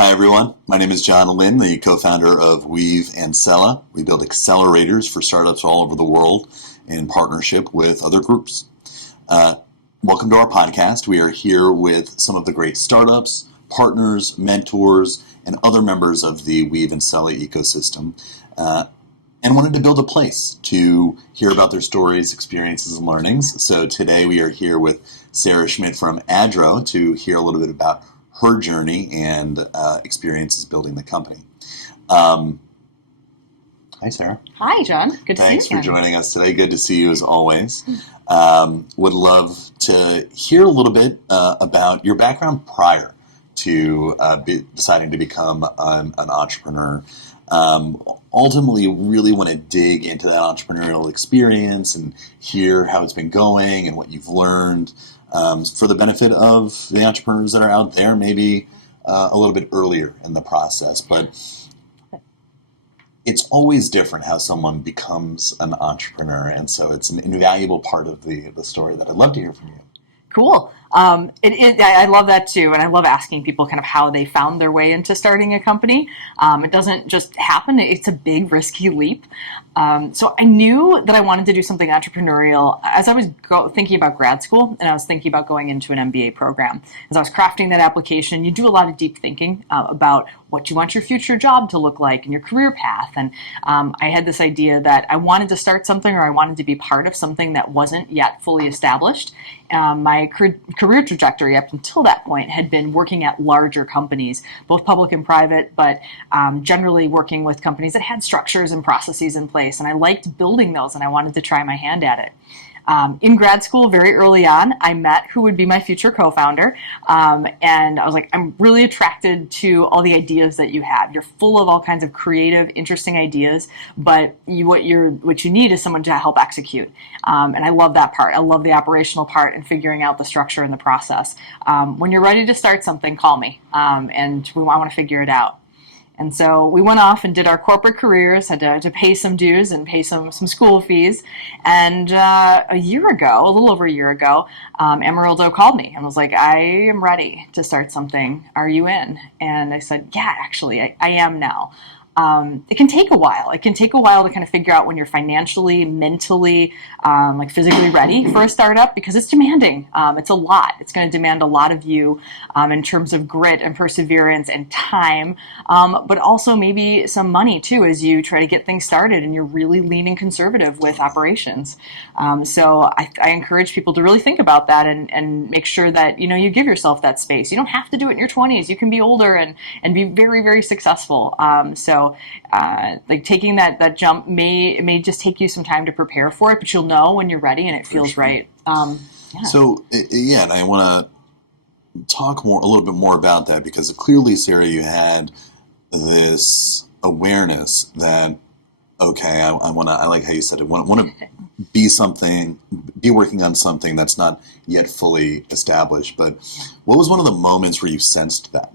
Hi, everyone. My name is John Lynn, the co-founder of WEVE and Cela. We build accelerators for startups all over the world in partnership with other groups. Welcome to our podcast. We are here with some of the great startups, partners, mentors, and other members of the WEVE and Cela ecosystem, and wanted to build a place to hear about their stories, experiences, and learnings. So today we are here with Sara Schmitt from Adro to hear a little bit about her journey and experiences building the company. Hi, Sara. Hi, John. Good to see you. Thanks for joining us today. Good to see you as always. Would love to hear a little bit about your background prior to deciding to become an entrepreneur. Ultimately, really want to dig into that entrepreneurial experience and hear how it's been going and what you've learned. For the benefit of the entrepreneurs that are out there, maybe a little bit earlier in the process. But it's always different how someone becomes an entrepreneur. And so it's an invaluable part of the story that I'd love to hear from you. Cool. I love that too. And I love asking people kind of how they found their way into starting a company. It doesn't just happen. It's a big, risky leap. So I knew that I wanted to do something entrepreneurial as I was thinking about grad school, and I was thinking about going into an MBA program. As I was crafting that application, you do a lot of deep thinking about what you want your future job to look like and your career path. And I had this idea that I wanted to start something, or I wanted to be part of something that wasn't yet fully established. My career trajectory up until that point had been working at larger companies, both public and private, but generally working with companies that had structures and processes in place. And I liked building those, and I wanted to try my hand at it. In grad school, very early on, I met who would be my future co-founder, and I was like, I'm really attracted to all the ideas that you have. You're full of all kinds of creative, interesting ideas, but what you need is someone to help execute. And I love that part. I love the operational part and figuring out the structure and the process. When you're ready to start something, call me, and I want to figure it out. And so we went off and did our corporate careers, had to pay some dues and pay some school fees. And a little over a year ago, Emeraldo called me and was like, I am ready to start something. Are you in? And I said, yeah, actually, I am now. It can take a while. It can take a while to kind of figure out when you're financially, mentally, physically ready for a startup, because it's demanding. It's a lot. It's going to demand a lot of you in terms of grit and perseverance and time, but also maybe some money too as you try to get things started and you're really lean and conservative with operations. So I encourage people to really think about that and make sure that you give yourself that space. You don't have to do it in your 20s. You can be older and be very, very successful. Taking that jump may just take you some time to prepare for it, but you'll know when you're ready and it feels right. So, and I want to talk a little bit more about that, because clearly, Sara, you had this awareness that, okay, I like how you said it, want to be working on something that's not yet fully established. But what was one of the moments where you sensed that?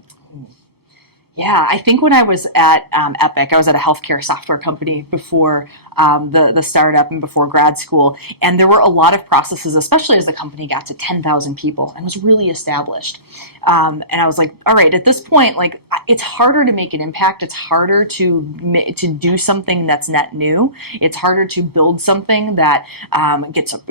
Yeah, I think when I was at Epic, I was at a healthcare software company before the startup and before grad school. And there were a lot of processes, especially as the company got to 10,000 people and was really established. And I was like, all right, at this point, it's harder to make an impact. It's harder to do something that's net new. It's harder to build something that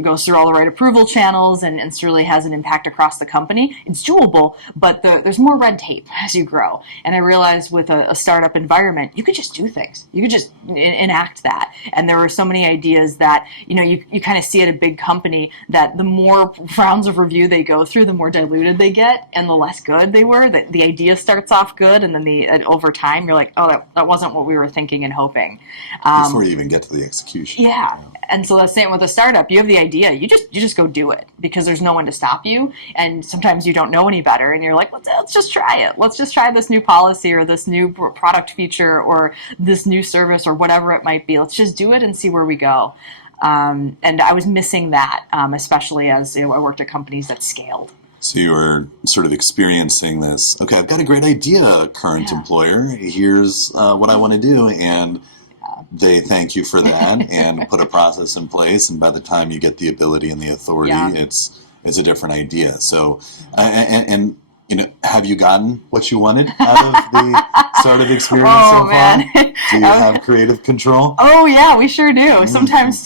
goes through all the right approval channels and really has an impact across the company. It's doable, but there's more red tape as you grow. And I realized with a startup environment, you could just do things. You could just enact that. And there were so many ideas that, you kind of see at a big company that the more rounds of review they go through, the more diluted they get and the less good they were. The idea starts off good, and then over time, you're like, oh, that wasn't what we were thinking and hoping. Before you even get to the execution. Yeah. And so that's same with a startup. You have the idea, you just go do it, because there's no one to stop you. And sometimes you don't know any better, and you're like, let's just try it. Let's just try this new policy or this new product feature or this new service or whatever it might be. Let's just do it and see where we go. And I was missing that, especially as I worked at companies that scaled. So you were sort of experiencing this, okay, I've got a great idea, current employer. Here's what I want to do. And they thank you for that and put a process in place. And by the time you get the ability and the authority, it's a different idea. So, and Have you gotten what you wanted out of the startup experience so man. far? Do you have creative control? Oh yeah, we sure do. Sometimes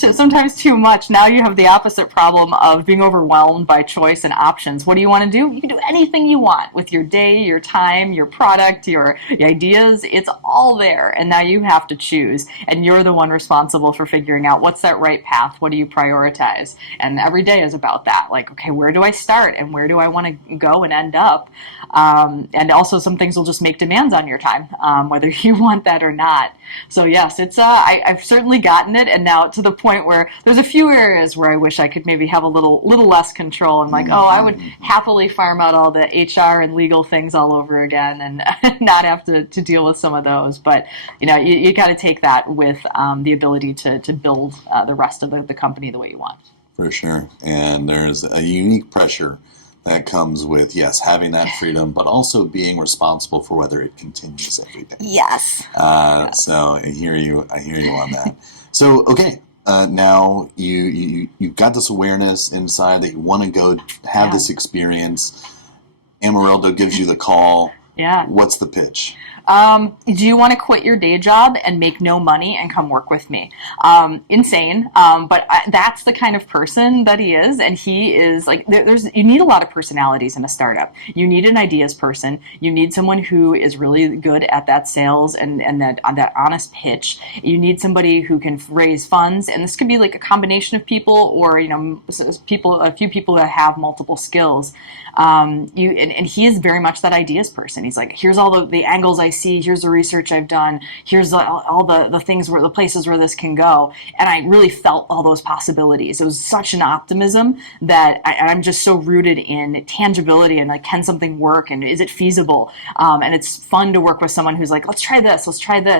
too much. Now you have the opposite problem of being overwhelmed by choice and options. What do you want to do? You can do anything you want with your day, your time, your product, your ideas. It's all there. And now you have to choose. And you're the one responsible for figuring out what's that right path? What do you prioritize? And every day is about that. Like, okay, where do I start? And where do I want to go and end up? And also some things will just make demands on your time, whether you want that or not. So yes, it's I've certainly gotten it, and now to the point where there's a few areas where I wish I could maybe have a little less control. And like, I would happily farm out all the HR and legal things all over again, and not have to deal with some of those. But you got to take that with the ability to build the rest of the company the way you want. For sure, and there's a unique pressure that comes with, yes, having that freedom, but also being responsible for whether it continues every day. Yes. Yes. So I hear you on that. So, okay, now you've got this awareness inside that you want to go have this experience. Amarildo gives you the call. Yeah. What's the pitch? Do you want to quit your day job and make no money and come work with me? Insane. But that's the kind of person that he is. And he is like, you need a lot of personalities in a startup. You need an ideas person. You need someone who is really good at that sales and that honest pitch. You need somebody who can raise funds. And this could be like a combination of people, or, a few people that have multiple skills. And he is very much that ideas person. He's like, here's all the angles I see, here's the research I've done, here's all the things the places where this can go. And I really felt all those possibilities. It was such an optimism that I'm just so rooted in tangibility and like, can something work, and is it feasible? And it's fun to work with someone who's like, let's try this.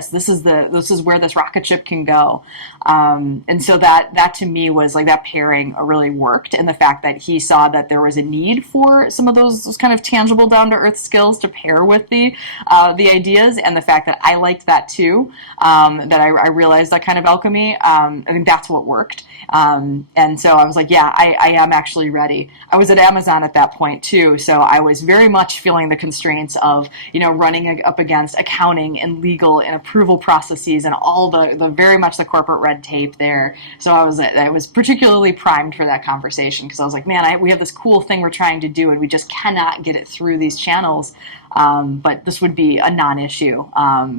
This is where this rocket ship can go. And so that to me was like, that pairing really worked. And the fact that he saw that there was a need for some of those kind of tangible, down to earth skills to pair with the ideas, and the fact that I liked that too, that I realized that kind of alchemy. I think that's what worked. And so I was like, yeah, I am actually ready. I was at Amazon at that point too, so I was very much feeling the constraints of running up against accounting and legal and approval processes and all the very much the corporate red tape there. So I was particularly primed for that conversation, because I was like, man, we have this cool thing we're trying to do, and we just cannot get it through these channels. But this would be a non-issue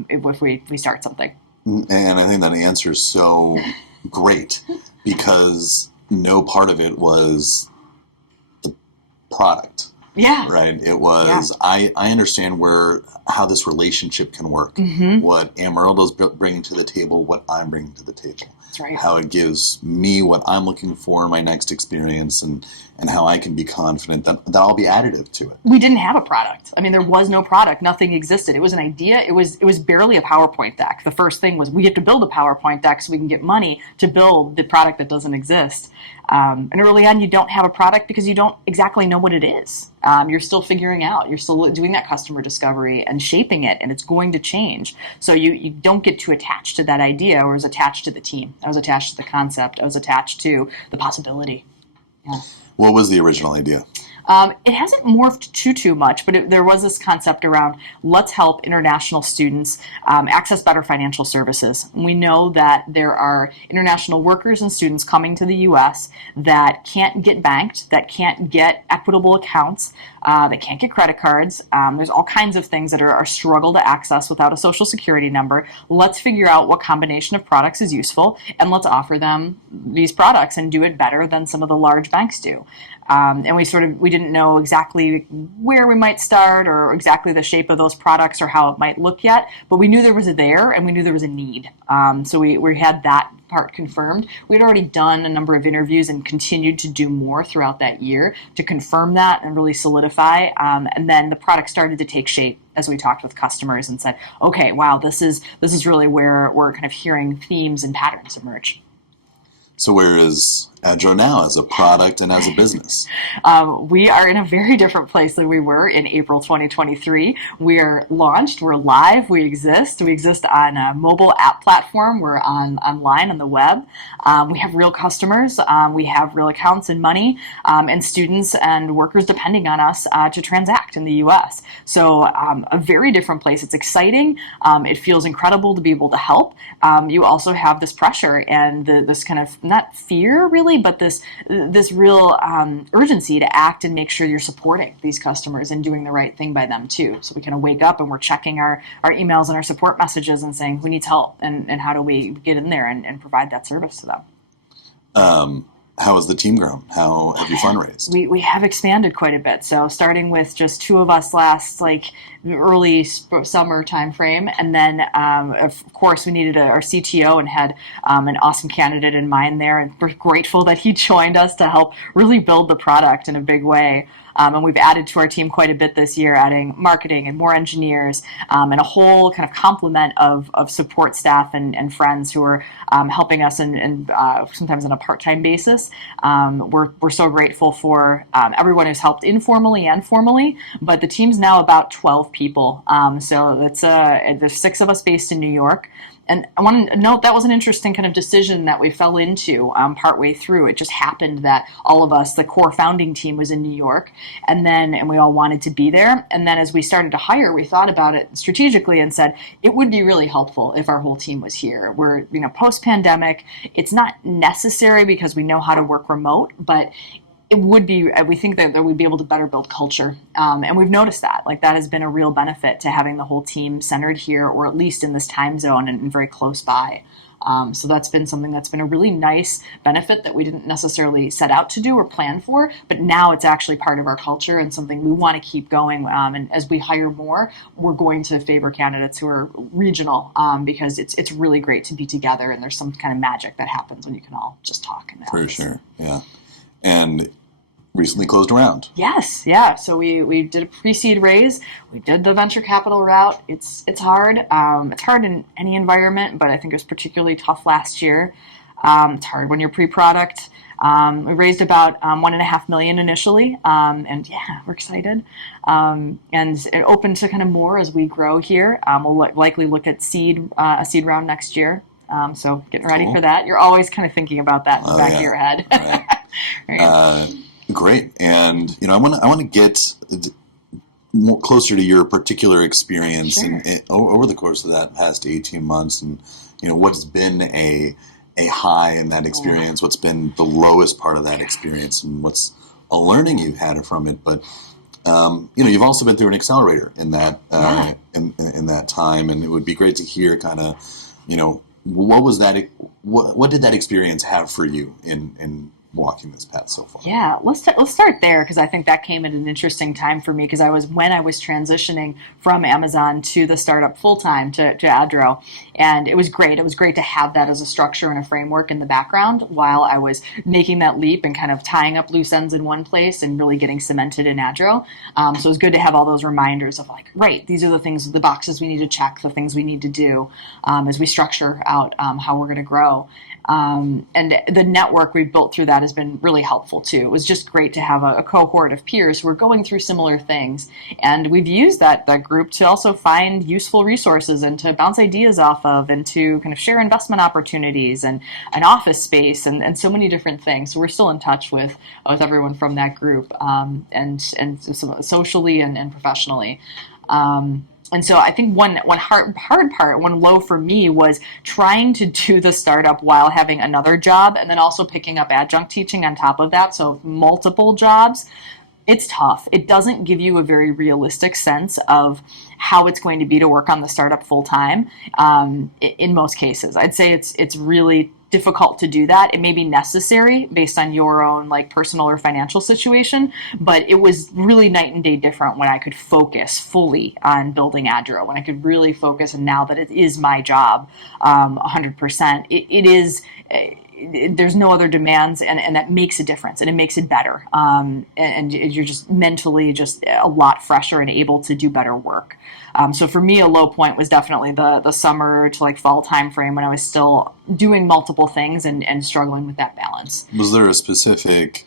if we start something. And I think that answer is so great, because no part of it was the product. Yeah. Right. It was, I understand how this relationship can work, what Amarildo's bringing to the table, what I'm bringing to the table. That's right. How it gives me what I'm looking for in my next experience, and how I can be confident that I'll be additive to it. We didn't have a product. I mean, there was no product. Nothing existed. It was an idea. It was barely a PowerPoint deck. The first thing was, we have to build a PowerPoint deck so we can get money to build the product that doesn't exist. And early on, you don't have a product because you don't exactly know what it is. You're still figuring out. You're still doing that customer discovery and shaping it, and it's going to change. So you don't get too attached to that idea. I was attached to the team. I was attached to the concept. I was attached to the possibility. Yeah. What was the original idea? It hasn't morphed too much, but there was this concept around, let's help international students access better financial services. We know that there are international workers and students coming to the U.S. that can't get banked, that can't get equitable accounts, that can't get credit cards. There's all kinds of things that are a struggle to access without a social security number. Let's figure out what combination of products is useful, and let's offer them these products and do it better than some of the large banks do. And we didn't know exactly where we might start, or exactly the shape of those products, or how it might look yet, but we knew there was and we knew there was a need. So we had that part confirmed. We'd already done a number of interviews and continued to do more throughout that year to confirm that and really solidify. And then the product started to take shape as we talked with customers and said, okay, wow, this is really where we're kind of hearing themes and patterns emerge. So whereas Adro now as a product and as a business? We are in a very different place than we were in April 2023. We are launched, we're live, we exist. We exist on a mobile app platform. We're online on the web. We have real customers. We have real accounts and money, and students and workers depending on us to transact in the U.S. So a very different place. It's exciting. It feels incredible to be able to help. You also have this pressure and this kind of, not fear really, but this real urgency to act and make sure you're supporting these customers and doing the right thing by them too. So we kind of wake up and we're checking our emails and our support messages and saying who needs help and how do we get in there and provide that service to them. How has the team grown? How have you fundraised? We have expanded quite a bit. So starting with just two of us last early summer time frame, and then of course we needed our CTO and had an awesome candidate in mind there, and we're grateful that he joined us to help really build the product in a big way. And we've added to our team quite a bit this year, adding marketing and more engineers and a whole kind of complement of support staff and friends who are helping us and sometimes on a part-time basis. We're so grateful for everyone who's helped informally and formally, but the team's now about 12 people. So there's 6 of us based in New York. And I want to note that was an interesting kind of decision that we fell into partway through. It just happened that all of us, the core founding team, was in New York, and we all wanted to be there. And then as we started to hire, we thought about it strategically and said it would be really helpful if our whole team was here. We're post-pandemic. It's not necessary because we know how to work remote, but it would be, we think that we'd be able to better build culture. And we've noticed that has been a real benefit to having the whole team centered here, or at least in this time zone and very close by. So that's been something that's been a really nice benefit that we didn't necessarily set out to do or plan for, but now it's actually part of our culture and something we want to keep going. And as we hire more, we're going to favor candidates who are regional because it's really great to be together, and there's some kind of magic that happens when you can all just talk. For sure, yeah. And recently closed a round. Yes, yeah. So we did a pre-seed raise. We did the venture capital route. It's hard. It's hard in any environment, but I think it was particularly tough last year. It's hard when you're pre-product. We raised about $1.5 million initially, and yeah, we're excited. And open to kind of more as we grow here. We'll likely look at a seed round next year. So getting ready for that. You're always kind of thinking about that in the back of your head. Right. Right. Great. And I want to get more closer to your particular experience over the course of that past 18 months, and what's been a high in that experience, what's been the lowest part of that experience, and what's a learning you've had from it. But you've also been through an accelerator in that in that time, and it would be great to hear kind of what was that? What did that experience have for you in walking this path so far? Yeah, let's start there, because I think that came at an interesting time for me, because when I was transitioning from Amazon to the startup full-time to Adro, and it was great. It was great to have that as a structure and a framework in the background while I was making that leap and kind of tying up loose ends in one place and really getting cemented in Adro. So it was good to have all those reminders of right, these are the things, the boxes we need to check, the things we need to do as we structure out how we're going to grow. And the network we've built through that has been really helpful too. It was just great to have a cohort of peers who are going through similar things. And we've used that group to also find useful resources and to bounce ideas off of, and to kind of share investment opportunities and an office space and so many different things. So we're still in touch with everyone from that group and socially and professionally. And so I think one hard part, one low for me, was trying to do the startup while having another job, and then also picking up adjunct teaching on top of that. So multiple jobs. It's tough. It doesn't give you a very realistic sense of how it's going to be to work on the startup full time. In most cases, I'd say it's really difficult to do that. It may be necessary based on your own personal or financial situation, but it was really night and day different when I could focus fully on building Adro, when I could really focus, and now that it is my job 100%, it is there's no other demands, and that makes a difference, and it makes it better. And you're just mentally just a lot fresher and able to do better work. So for me, a low point was definitely the summer to like fall time frame when I was still doing multiple things and struggling with that balance. Was there a specific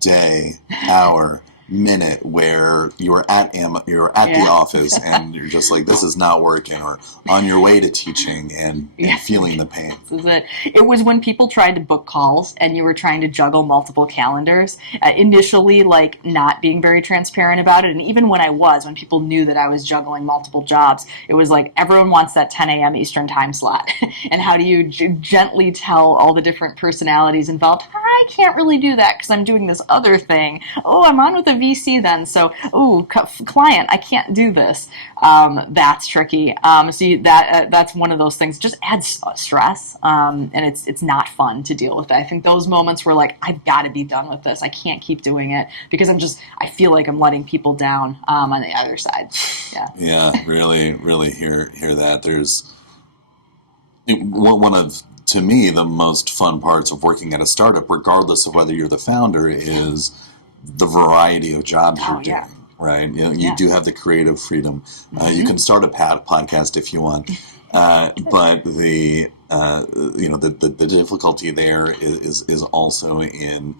day, hour, minute where you were at the office and you're just like, this is not working, or on your way to teaching and feeling the pain? This is it. It was when people tried to book calls and you were trying to juggle multiple calendars. Initially, like not being very transparent about it. And even when when people knew that I was juggling multiple jobs, it was like, everyone wants that 10 a.m. Eastern time slot. And how do you gently tell all the different personalities involved, I can't really do that because I'm doing this other thing. Oh, I'm on with a VC then. So, client, I can't do this. That's tricky. So that's one of those things. Just adds stress, and it's not fun to deal with. I think those moments where like, I've got to be done with this. I can't keep doing it because I feel like I'm letting people down on the other side. Yeah. Yeah, really, really hear that. There's one of, to me, the most fun parts of working at a startup, regardless of whether you're the founder, is the variety of jobs you're doing, right? You do have the creative freedom. You can start a podcast if you want, but the difficulty there is also in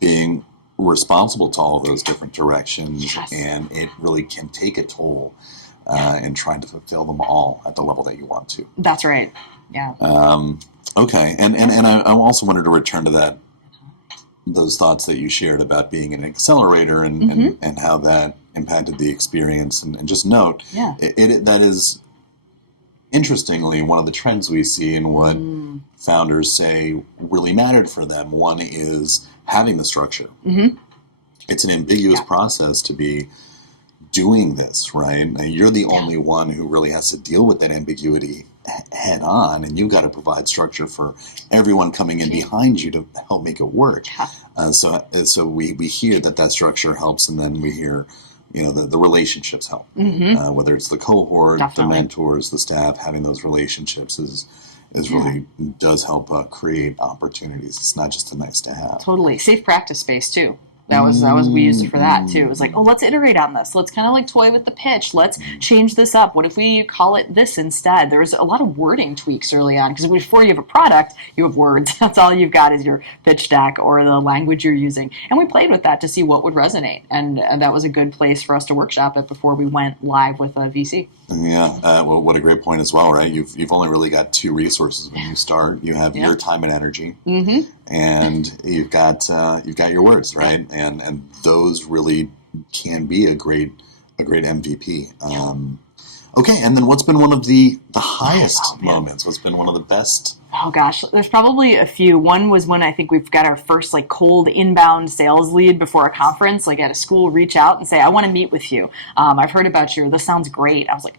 being responsible to all those different directions, and it really can take a toll in trying to fulfill them all at the level that you want to. That's right. Yeah. Okay, and I also wanted to return to those thoughts that you shared about being an accelerator and how that impacted the experience. And just note, that is, interestingly, one of the trends we see in what founders say really mattered for them. One is having the structure. It's an ambiguous process to be doing this, right? Now, you're the only one who really has to deal with that ambiguity head on, and you've got to provide structure for everyone coming in behind you to help make it work. So we hear that structure helps, and then we hear, the relationships help. Whether it's the cohort, the mentors, the staff, having those relationships is really does help create opportunities. It's not just a nice to have. Totally. Safe practice space too. That was we used it for that too. It was like, let's iterate on this. Let's kind of like toy with the pitch. Let's change this up. What if we call it this instead? There was a lot of wording tweaks early on, because before you have a product, you have words. That's all you've got is your pitch deck or the language you're using. And we played with that to see what would resonate. And that was a good place for us to workshop it before we went live with a VC. Yeah. Well, what a great point as well, right? You've only really got two resources when you start. You have your time and energy, and you've got your words, right? And those really can be a great MVP. Okay, and then what's been one of the highest moments? What's been one of the best? Oh gosh, there's probably a few. One was when I think we've got our first like cold inbound sales lead before a conference, like at a school, reach out and say, I want to meet with you. I've heard about you. This sounds great. I was like,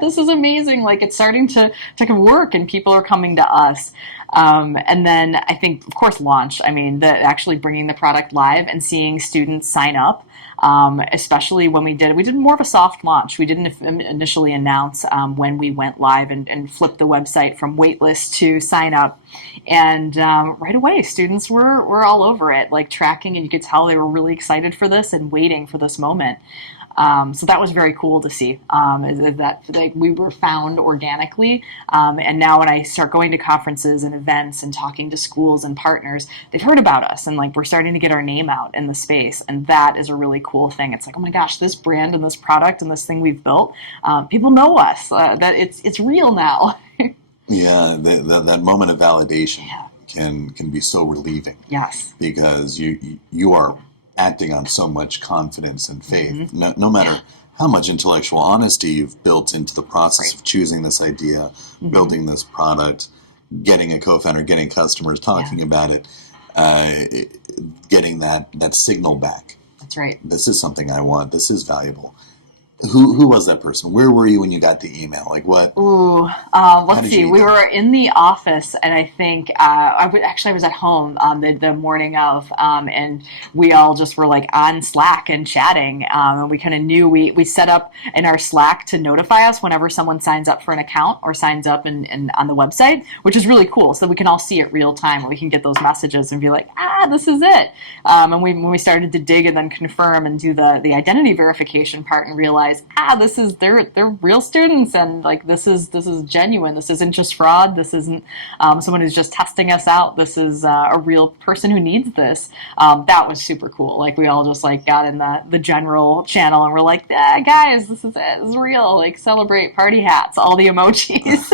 this is amazing. Like it's starting to work and people are coming to us. And then I think, of course, launch. I mean, actually bringing the product live and seeing students sign up, especially when we did more of a soft launch. We didn't initially announce when we went live and flipped the website from waitlist to sign up. And right away, students were all over it, like tracking, and you could tell they were really excited for this and waiting for this moment. So that was very cool to see, that like we were found organically. And now when I start going to conferences and events and talking to schools and partners, they've heard about us and like we're starting to get our name out in the space. And that is a really cool thing. It's like, oh my gosh, this brand and this product and this thing we've built, people know us, that it's real now. Yeah, that moment of validation can be so relieving. Yes. Because you are acting on so much confidence and faith, no matter how much intellectual honesty you've built into the process of choosing this idea, building this product, getting a co-founder, getting customers, talking about it, getting that signal back. That's right. This is something I want. This is valuable. Who was that person? Where were you when you got the email? Like what? Ooh, let's see. We were in the office, and I think I was at home the morning of, and we all just were like on Slack and chatting. And we kind of knew we set up in our Slack to notify us whenever someone signs up for an account or signs up and on the website, which is really cool. So we can all see it real time, and we can get those messages and be like, this is it. And when we started to dig and then confirm and do the identity verification part and realize, they're real students, and like this is genuine. This isn't just fraud. This isn't someone who's just testing us out. This is a real person who needs this. That was super cool. Like we all just like got in the general channel and we're like, guys, this is it. This is real. Like celebrate, party hats, all the emojis.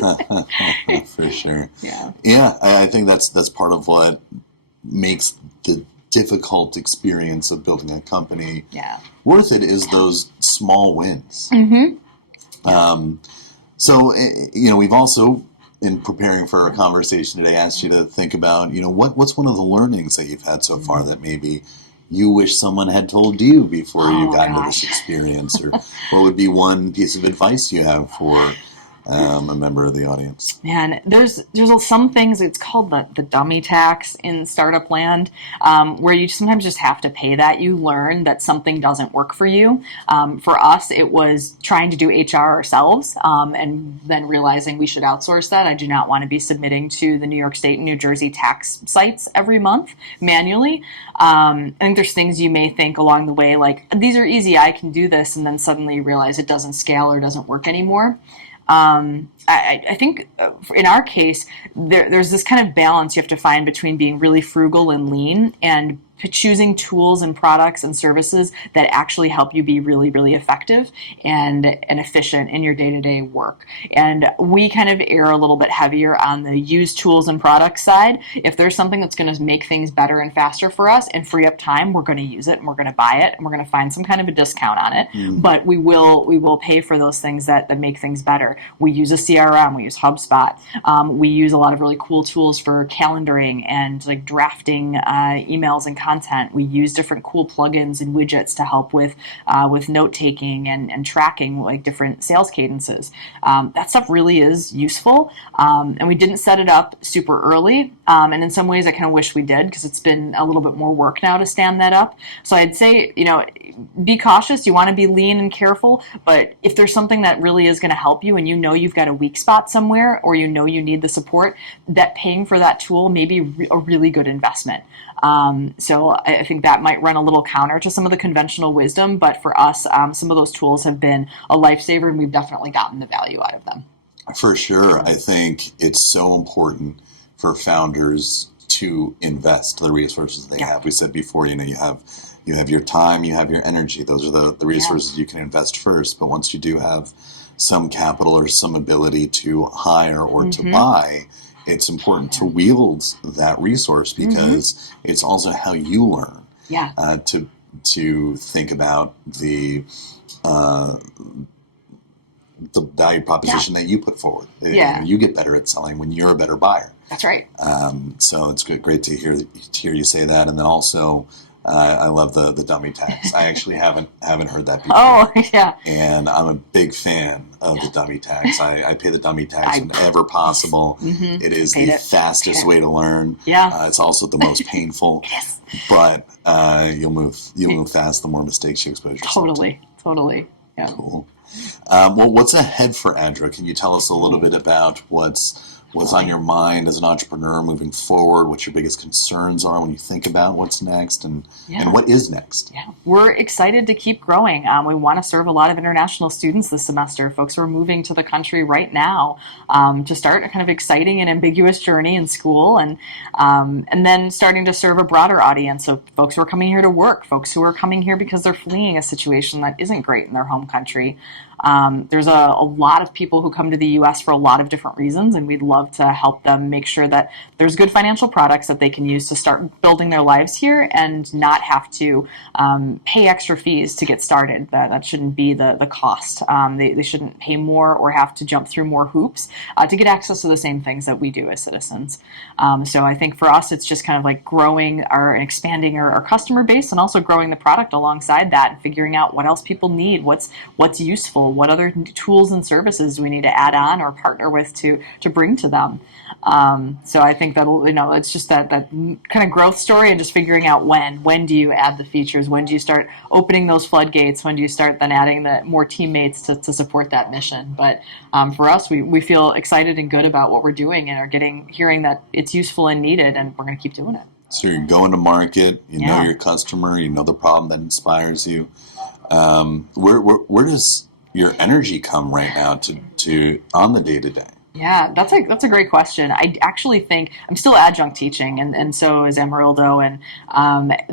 For sure. Yeah. Yeah, I think that's part of what makes the difficult experience of building a company worth it is those small wins. So, we've also, in preparing for our conversation today, asked you to think about, what's one of the learnings that you've had so far that maybe you wish someone had told you before you got into this experience, or what would be one piece of advice you have for a member of the audience? Man, there's some things, it's called the dummy tax in startup land, where you sometimes just have to pay that. You learn that something doesn't work for you. For us, it was trying to do HR ourselves, and then realizing we should outsource that. I do not want to be submitting to the New York State and New Jersey tax sites every month manually. I think there's things you may think along the way, like, these are easy, I can do this, and then suddenly you realize it doesn't scale or doesn't work anymore. I think in our case, there's this kind of balance you have to find between being really frugal and lean and choosing tools and products and services that actually help you be really, really effective and efficient in your day-to-day work. And we kind of err a little bit heavier on the use tools and products side. If there's something that's going to make things better and faster for us and free up time, we're going to use it and we're going to buy it and we're going to find some kind of a discount on it. But we will pay for those things that make things better. We use a CRM, we use HubSpot. We use a lot of really cool tools for calendaring and like drafting emails and content. We use different cool plugins and widgets to help with note taking and tracking like different sales cadences. That stuff really is useful, and we didn't set it up super early. And in some ways, I kind of wish we did because it's been a little bit more work now to stand that up. So I'd say, be cautious. You want to be lean and careful, but if there's something that really is going to help you and you've got a weak spot somewhere or you need the support, that paying for that tool may be a really good investment. So I think that might run a little counter to some of the conventional wisdom, but for us, some of those tools have been a lifesaver and we've definitely gotten the value out of them. For sure. I think it's so important for founders to invest the resources they have. We said before, you have your time, you have your energy. Those are the resources you can invest first. But once you do have some capital or some ability to hire or to buy, it's important to wield that resource because it's also how you learn to think about the value proposition that you put forward. You get better at selling when you're a better buyer. That's right. So it's great to hear you say that, and then also I love the dummy tax. I actually haven't heard that before. Oh, yeah. And I'm a big fan of the dummy tax. I pay the dummy tax whenever possible. It is the fastest way to learn. Yeah. It's also the most painful. Yes. But you'll move fast the more mistakes you expose yourself to. Totally. Yeah. Cool. Well, what's ahead for Adro? Can you tell us a little bit about what's on your mind as an entrepreneur moving forward, what your biggest concerns are when you think about what's next and what is next? Yeah. We're excited to keep growing. We want to serve a lot of international students this semester, folks who are moving to the country right now to start a kind of exciting and ambiguous journey in school, and then starting to serve a broader audience of folks who are coming here to work, folks who are coming here because they're fleeing a situation that isn't great in their home country. There's a lot of people who come to the U.S. for a lot of different reasons, and we'd love to help them make sure that there's good financial products that they can use to start building their lives here and not have to pay extra fees to get started. That shouldn't be the cost. They shouldn't pay more or have to jump through more hoops to get access to the same things that we do as citizens. So I think for us, it's just kind of like growing and expanding our customer base, and also growing the product alongside that, and figuring out what else people need, what's useful, what other tools and services do we need to add on or partner with to bring to them. So I think that'll, it's just that kind of growth story, and just figuring out when do you add the features, when do you start opening those floodgates, when do you start then adding the more teammates to support that mission. But for us, we feel excited and good about what we're doing, and are hearing that it's useful and needed, and we're going to keep doing it. So you're going to market, know your customer, you know the problem that inspires you. Where does your energy come right now to on the day-to-day? Yeah, that's a great question. I actually think I'm still adjunct teaching, and so is Amarildo, and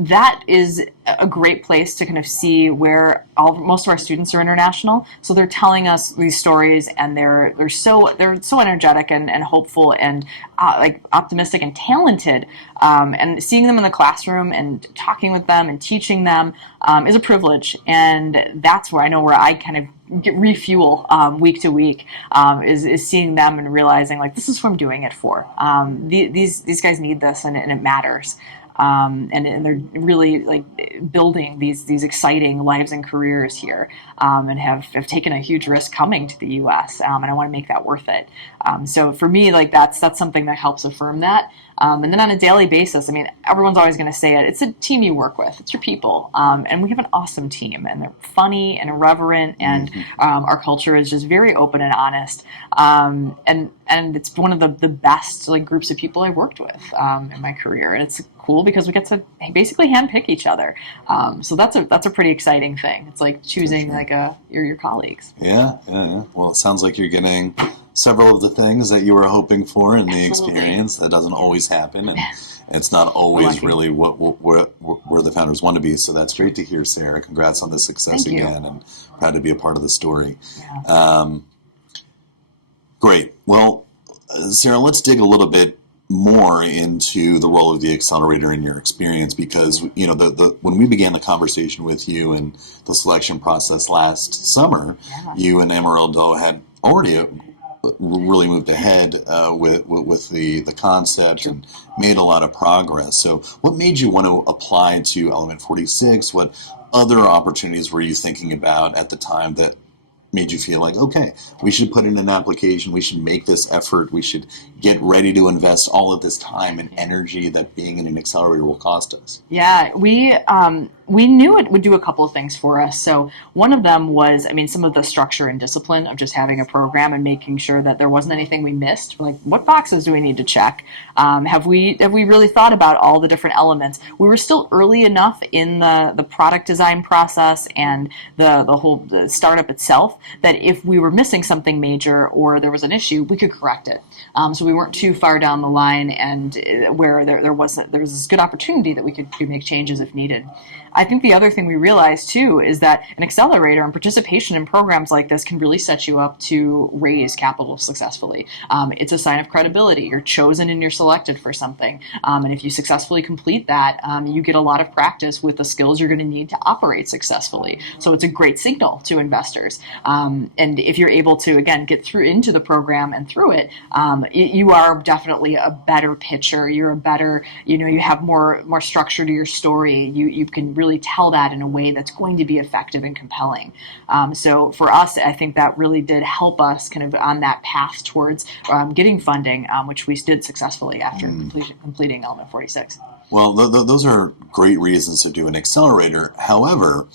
that is a great place to kind of see where most of our students are international. So they're telling us these stories, and they're so energetic and hopeful and like optimistic and talented. And seeing them in the classroom and talking with them and teaching them is a privilege, and that's where I kind of refuel week to week is seeing them and realizing like this is who I'm doing it for. These guys need this, and it matters. And they're really like building these exciting lives and careers here, and have taken a huge risk coming to the U.S. And I want to make that worth it. So for me, like that's something that helps affirm that. And then on a daily basis, I mean, everyone's always going to say it. It's a team you work with. It's your people. And we have an awesome team, and they're funny and irreverent, and our culture is just very open and honest. And it's one of the best like groups of people I've worked with in my career. And it's cool because we get to basically handpick each other. So that's a pretty exciting thing. It's like choosing like your colleagues. Yeah. Well, it sounds like you're getting several of the things that you were hoping for in the experience. That doesn't always happen, and it's not always really where the founders want to be. So that's great to hear, Sarah. Congrats on the success again, and proud to be a part of the story. Yeah. Great. Well, Sarah, let's dig a little bit more into the role of the accelerator in your experience, because when we began the conversation with you and the selection process last summer, you and Amarildo had already really moved ahead with the concept and made a lot of progress. So what made you want to apply to Element 46? What other opportunities were you thinking about at the time that made you feel like, okay, we should put in an application, we should make this effort, we should get ready to invest all of this time and energy that being in an accelerator will cost us? Yeah, we knew it would do a couple of things for us. So one of them was, some of the structure and discipline of just having a program and making sure that there wasn't anything we missed. Like, what boxes do we need to check? Have we really thought about all the different elements? We were still early enough in the product design process and the whole startup itself that if we were missing something major or there was an issue, we could correct it. So we weren't too far down the line, and where there was this good opportunity that we could make changes if needed. I think the other thing we realized too is that an accelerator and participation in programs like this can really set you up to raise capital successfully. It's a sign of credibility. You're chosen and you're selected for something. And if you successfully complete that, you get a lot of practice with the skills you're going to need to operate successfully. So it's a great signal to investors. And if you're able to, again, get through into the program and through it, you are definitely a better pitcher. You're a better, you have more structure to your story. You can really tell that in a way that's going to be effective and compelling. So for us, I think that really did help us kind of on that path towards getting funding, which we did successfully after completing Element 46. Well, those are great reasons to do an accelerator. However,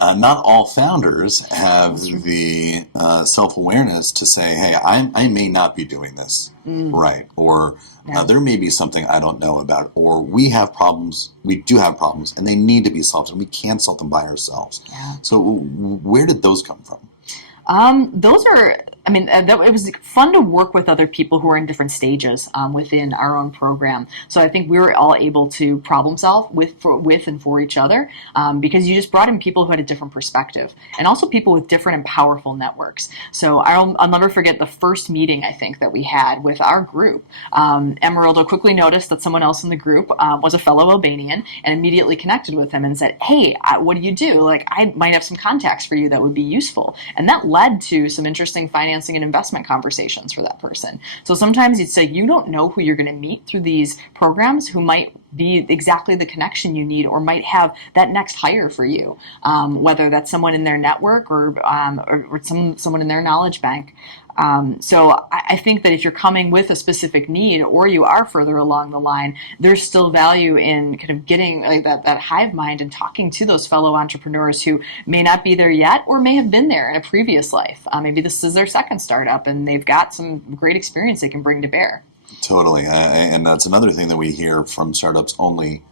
not all founders have the self-awareness to say, hey, I may not be doing this right, or there may be something I don't know about, or we do have problems, and they need to be solved, and we can't solve them by ourselves. Yeah. So where did those come from? Those are, it was fun to work with other people who are in different stages within our own program. So I think we were all able to problem solve with and for each other because you just brought in people who had a different perspective and also people with different and powerful networks. So I'll never forget the first meeting I think that we had with our group. Emeraldo quickly noticed that someone else in the group was a fellow Albanian and immediately connected with him and said, "Hey, what do you do? Like, I might have some contacts for you that would be useful." And that led to some interesting financing and investment conversations for that person. So sometimes you'd say you don't know who you're going to meet through these programs who might be exactly the connection you need or might have that next hire for you, whether that's someone in their network or someone in their knowledge bank. So I think that if you're coming with a specific need or you are further along the line, there's still value in kind of getting like that hive mind and talking to those fellow entrepreneurs who may not be there yet or may have been there in a previous life. Maybe this is their second startup and they've got some great experience they can bring to bear. Totally. And that's another thing that we hear from startups only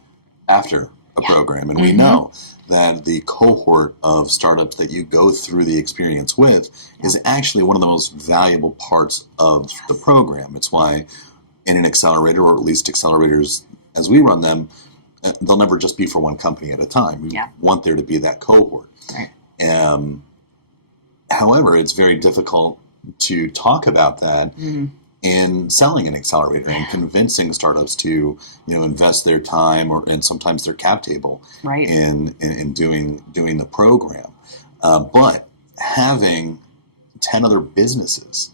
after a program. And we know that the cohort of startups that you go through the experience with is actually one of the most valuable parts of the program. It's why in an accelerator, or at least accelerators as we run them, they'll never just be for one company at a time. We want there to be that cohort. Right. However, it's very difficult to talk about that in selling an accelerator and convincing startups to, invest their time and sometimes their cap table in doing the program. But having 10 other businesses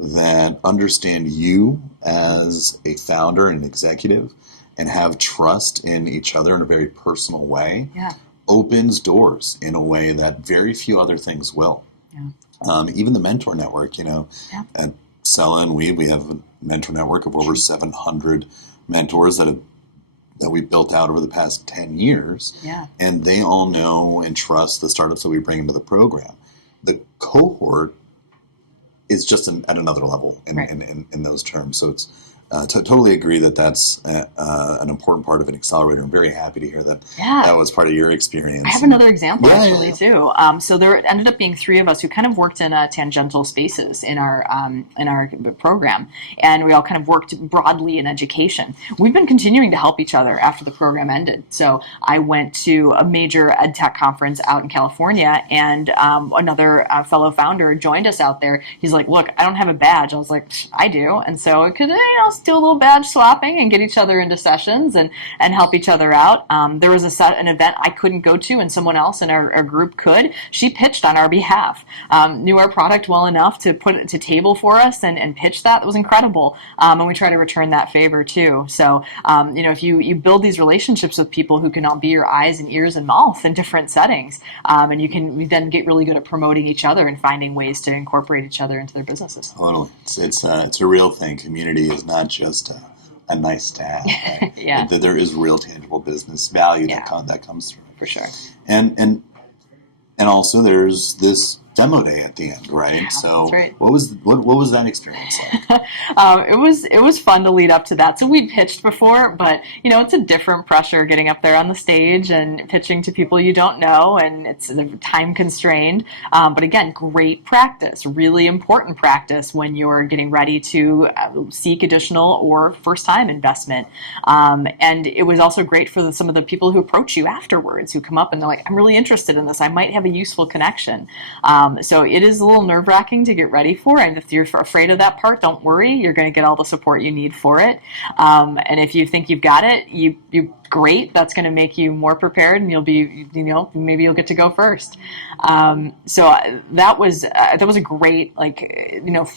that understand you as a founder and executive and have trust in each other in a very personal way opens doors in a way that very few other things will. Even the mentor network, at Cela and we have a mentor network of over 700 mentors that we've built out over the past 10 years. And they all know and trust the startups that we bring into the program. The cohort is just at another level in those terms. So it's totally agree that that's an important part of an accelerator. I'm very happy to hear that that was part of your experience. I have another example too. So there ended up being 3 of us who kind of worked in tangential spaces in our program, and we all kind of worked broadly in education. We've been continuing to help each other after the program ended. So I went to a major ed tech conference out in California, and another fellow founder joined us out there. He's like, "Look, I don't have a badge." I was like, "I do," and so it could do a little badge swapping and get each other into sessions and help each other out. There was an event I couldn't go to and someone else in our group could. She pitched on our behalf, knew our product well enough to put it to table for us and pitch that. It was incredible. And we try to return that favor too. So, if you build these relationships with people who can all be your eyes and ears and mouth in different settings, and you then get really good at promoting each other and finding ways to incorporate each other into their businesses. Totally. It's a real thing. Community is not just a nice to have. Right? There is real tangible business value that comes through. For sure. And also there's this demo day at the end, right? Yeah, so right. what was that experience like? It was fun to lead up to that. So we'd pitched before, but it's a different pressure getting up there on the stage and pitching to people you don't know, and it's time constrained. But again, great practice, really important practice when you're getting ready to seek additional or first time investment. And it was also great for some of the people who approach you afterwards, who come up and they're like, "I'm really interested in this. I might have a useful connection." So it is a little nerve-wracking to get ready for, and if you're afraid of that part, don't worry. You're going to get all the support you need for it. And if you think you've got it, you great. That's going to make you more prepared, and you'll be, maybe you'll get to go first. So that was a great,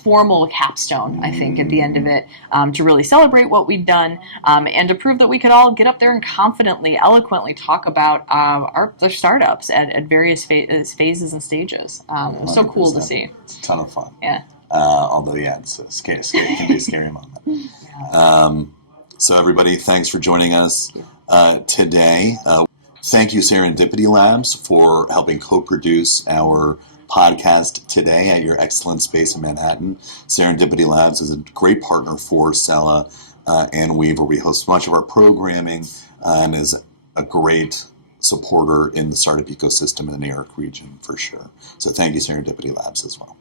formal capstone, I think, at the end of it, to really celebrate what we'd done, and to prove that we could all get up there and confidently, eloquently talk about our startups at various phases and stages. It was so cool to see. It's a ton of fun. Yeah. Although, it's a scary, it can be a scary moment. So everybody, thanks for joining us today. Thank you, Serendipity Labs, for helping co-produce our podcast today at your excellent space in Manhattan. Serendipity Labs is a great partner for Cela and WEVE, where we host much of our programming, and is a great supporter in the startup ecosystem in the New York region for sure. So thank you, Serendipity Labs, as well.